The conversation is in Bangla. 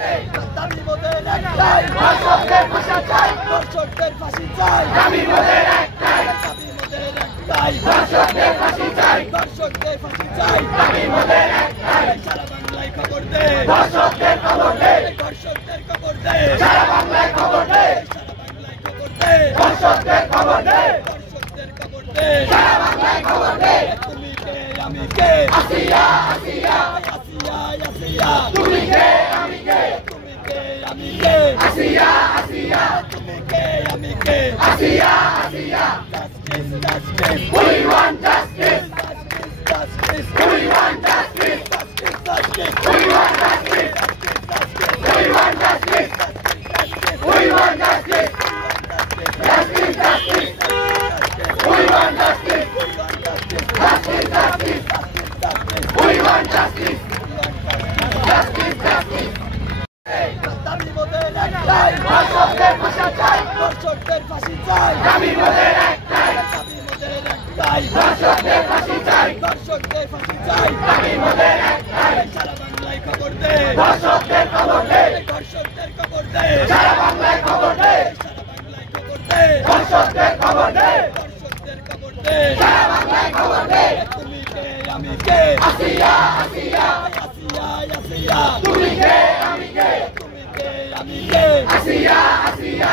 দাবি মোদের একটাই, ধর্ষকদের ফাঁসি চাই, ধর্ষকদের ফাঁসি চাই। দাবি মোদের একটাই, দাবি মোদের একটাই, ধর্ষকদের ফাঁসি চাই, ধর্ষকদের ফাঁসি চাই। দাবি মোদের একটাই, সারা বাংলায় খবর দে, ধর্ষকদের খবর দে, ধর্ষকদের খবর দে, সারা বাংলায় খবর দে, সারা বাংলায় খবর দে, ধর্ষকদের খবর দে, ধর্ষকদের খবর দে, সারা বাংলায় খবর দে। তুমি কে আমি কে, আসিয়া আসিয়া আসিয়া আসিয়া, তুমি কে আমি কে, তুমি কে আমি কে, আসিয়া আসিয়া, তুমি কে আমি কে, আসিয়া আসিয়া। Justice, justice, we want justice. Justice, justice, we want justice. Justice, justice, we want justice. Justice, we want justice. We want justice. Justice, justice, we want justice. Justice, justice, we want justice. Justice, justice. দাবি মোদের একটাই, ধর্ষকদের ফাঁসি চাই, ধর্ষকদের ফাঁসি চাই। দাবি মোদের একটাই, দাবি মোদের একটাই, ধর্ষকদের ফাঁসি চাই, ধর্ষকদের ফাঁসি চাই। দাবি মোদের একটাই, সারা বাংলায় খবর দে, ধর্ষকদের খবর দে, ধর্ষকদের খবর দে, সারা বাংলায় খবর দে, সারা বাংলায় খবর দে, ধর্ষকদের খবর দে, ধর্ষকদের খবর দে, সারা বাংলায় খবর দে। তুমি কে আমি কে, আসিয়া আসিয়া আসিয়া আসিয়া, তুমি কে আমি কে, তুমি কে আমি কে, আসিয়া আসিয়া।